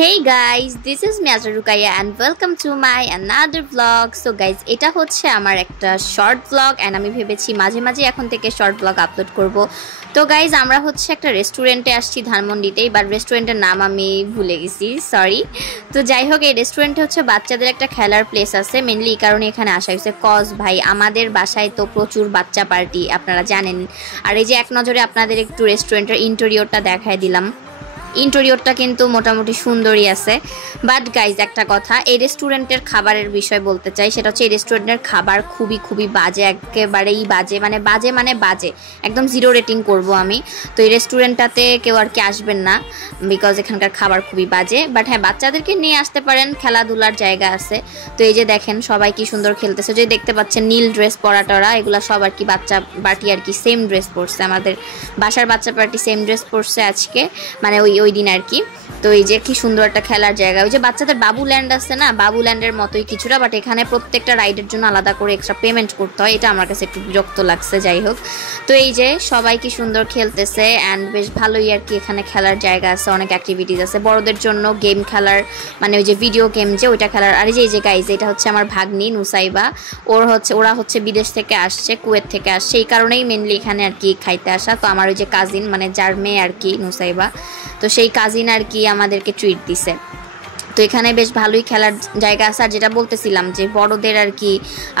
Hey guys, this is Miaza Rukaya and welcome to my another vlog. So guys, এটা হচ্ছে আমার একটা short vlog and আমি ভেবেছি মাঝে মাঝে এখন থেকে শর্ট vlog আপলোড করব। তো গাইজ আমরা হচ্ছে একটা রেস্টুরেন্টে আসছি ধানমন্ডিতেই, বাট রেস্টুরেন্টের নাম আমি ভুলে গেছি, সরি। তো যাই হোক, এই রেস্টুরেন্টে হচ্ছে বাচ্চাদের একটা খেলার প্লেস আছে, মেনলি এই কারণে এখানে আসা হয়েছে কজ ভাই আমাদের বাসায় তো প্রচুর বাচ্চা পার্টি, আপনারা জানেন। আর এই যে এক নজরে আপনাদের একটু রেস্টুরেন্টের ইন্টেরিয়রটা দেখায় দিলাম। ইন্টেরিয়রটা কিন্তু মোটামুটি সুন্দরই আছে, বাট গাইজ একটা কথা এই রেস্টুরেন্টের খাবারের বিষয় বলতে চাই, সেটা হচ্ছে এই রেস্টুরেন্টের খাবার খুবই বাজে, একেবারেই বাজে, মানে বাজে একদম 0 রেটিং করব আমি। তো এই রেস্টুরেন্টটাতে কেউ আর কি আসবেন না, বিকজ এখানকার খাবার খুবই বাজে। বাট হ্যাঁ, বাচ্চাদেরকে নিয়ে আসতে পারেন, খেলাধুলার জায়গা আছে। তো এই যে দেখেন সবাই কি সুন্দর খেলতেছে, যে দেখতে পাচ্ছেন নীল ড্রেস পরাটরা, এগুলো সব আর কি বাচ্চা পার্টি আর কি সেম ড্রেস পরছে, আমাদের বাসার বাচ্চা পার্টি সেম ড্রেস পরছে আজকে, মানে ওই দিন আর কি। তো এই যে কি সুন্দর একটা খেলার জায়গা, ওই যে বাচ্চাদের বাবু ল্যান্ড আছে না, বাবু ল্যান্ডের মতোই কিছুটা, বাট এখানে প্রত্যেকটা রাইডের জন্য আলাদা করে এক্সট্রা পেমেন্ট করতে হয়, এটা আমার কাছে একটু বিরক্ত লাগছে। যাই হোক, তো এই যে সবাই কি সুন্দর খেলতেছে অ্যান্ড বেশ ভালোই আর কি এখানে খেলার জায়গা আছে, অনেক অ্যাক্টিভিটিস আছে বড়দের জন্য, গেম খেলার, মানে ওই যে ভিডিও গেম যে ওইটা খেলার। আর এই যে গাইজ, এটা হচ্ছে আমার ভাগ্নি নুসাইবা, ওরা হচ্ছে বিদেশ থেকে আসছে, কুয়েত থেকে আসছে, এই কারণেই মেনলি এখানে আর কি খাইতে আসা। তো আমার ওই যে কাজিন, মানে যার মেয়ে আর কি নুসাইবা, তো সেই কাজিন আর কি আমাদেরকে ট্রিট দিছে। তো এখানে বেশ ভালোই খেলার জায়গা আছে। আর যেটা বলতেছিলাম যে বড়দের আর কি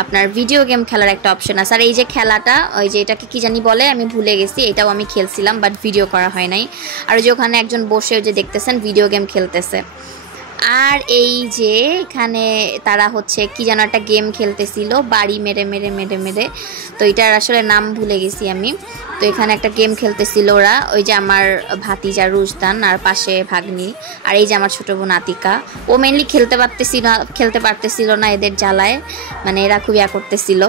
আপনার ভিডিও গেম খেলার একটা অপশন আছে। আর এই যে খেলাটা, ওই যে এটাকে কি জানি বলে, আমি ভুলে গেছি, এটাও আমি খেলছিলাম বাট ভিডিও করা হয় নাই। আর ওই যে ওখানে একজন বসে ওই যে দেখতেছেন ভিডিও গেম খেলতেছে। আর এই যে এখানে তারা হচ্ছে কি যেন একটা গেম খেলতেছিল, বাড়ি মেরে। তো এটার আসলে নাম ভুলে গেছি আমি। তো এখানে একটা গেম খেলতেছিল ওরা, ওই যে আমার ভাতিজা রুশদান আর পাশে ভাগ্নি, আর এই যে আমার ছোটো বোন আতিকা। ও মেনলি খেলতে পারতেছিল না এদের জ্বালায়, মানে এরা খুব করতেছিল।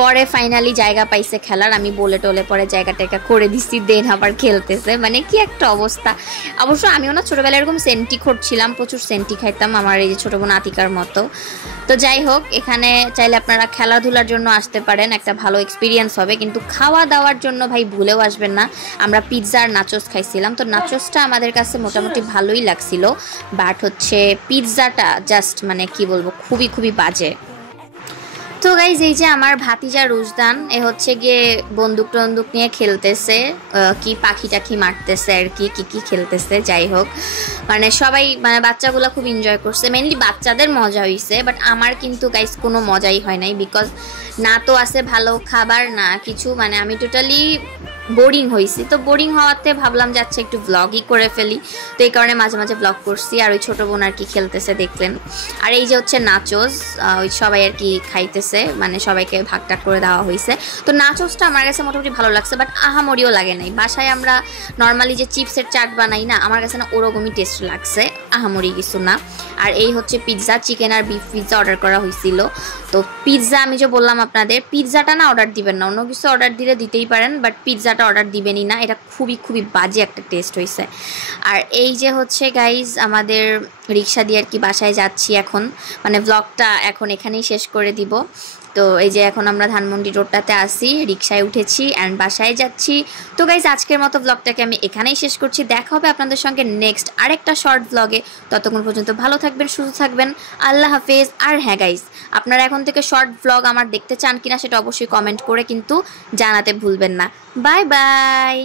পরে ফাইনালি জায়গা পাইছে খেলার, আমি বলে টলে পরে জায়গাটা করে দিছি, দেন আবার খেলতেছে, মানে কি একটা অবস্থা। অবশ্য আমিও না ছোটোবেলায় এরকম সেন্টি খোরছিলাম, প্রচুর সেন্টি খাইতাম আমার এই যে ছোটো বোন আতিকার মতো। তো যাই হোক, এখানে চাইলে আপনারা খেলাধুলার জন্য আসতে পারেন, একটা ভালো এক্সপিরিয়েন্স হবে, কিন্তু খাওয়া দাওয়ার জন্য ভাই ভুলেও আসবেন না। আমরা পিৎজা আর নাচোস খাইছিলাম, তো নাচোসটা আমাদের কাছে মোটামুটি ভালোই লাগছিল, বাট হচ্ছে পিৎজাটা জাস্ট মানে কি বলবো, খুবই বাজে। তো গাইজ, এই যে আমার ভাতিজা রুশদান, এ হচ্ছে গিয়ে বন্দুক নিয়ে খেলতেছে, কি পাখি টাখি মারতেছে আর কি খেলতেছে। যাই হোক, মানে সবাই, মানে বাচ্চাগুলো খুব এনজয় করছে, মেনলি বাচ্চাদের মজা হয়েছে, বাট আমার কিন্তু গাইজ কোনো মজাই হয় নাই, বিকজ না তো আছে ভালো খাবার না কিছু, মানে আমি টোটালি বোরিং হয়েছি। তো বোরিং হওয়াতে ভাবলাম যাচ্ছে একটু ভ্লগই করে ফেলি, তো এই কারণে মাঝে মাঝে ভ্লগ করছি। আর ওই ছোটো বোন আর কি খেলতেছে দেখলেন। আর এই যে হচ্ছে নাচোস, ওই সবাই আর কি খাইতেছে, মানে সবাইকে ভাগটাগ করে দেওয়া হয়েছে। তো নাচোসটা আমার কাছে মোটামুটি ভালো লাগছে, বাট আহামরিও লাগে নাই। বাসায় আমরা নর্মালি যে চিপসের চাট বানাই না, আমার কাছে না ওরকমই টেস্ট লাগছে, আহামরি কিছু না। আর এই হচ্ছে পিৎজা, চিকেন আর বিফ পিৎজা অর্ডার করা হয়েছিল। তো পিৎজা আমি যে বললাম আপনাদের, পিৎজাটা না অর্ডার দিবেন না, অন্য কিছু অর্ডার দিতেই পারেন, বাট পিৎজাটা অর্ডার দিবেনই না, এটা খুবই বাজে একটা টেস্ট হয়েছে। আর এই যে হচ্ছে গাইজ আমাদের রিক্সা দিয়ে আর কি বাসায় যাচ্ছি এখন, মানে ব্লগটা এখন এখানেই শেষ করে দিব। তো এই যে এখন আমরা ধানমন্ডি রোডটাতে আসি, রিক্সায় উঠেছি অ্যান্ড বাসায় যাচ্ছি। তো গাইজ, আজকের মতো ব্লগটাকে আমি এখানেই শেষ করছি, দেখা হবে আপনাদের সঙ্গে নেক্সট আরেকটা শর্ট ব্লগে। ততক্ষণ পর্যন্ত ভালো থাকবেন, সুস্থ থাকবেন, আল্লাহ হাফেজ। আর হ্যাঁ গাইজ, আপনারা এখন থেকে শর্ট ব্লগ আমার দেখতে চান কিনা সেটা অবশ্যই কমেন্ট করে কিন্তু জানাতে ভুলবেন না। Bye bye.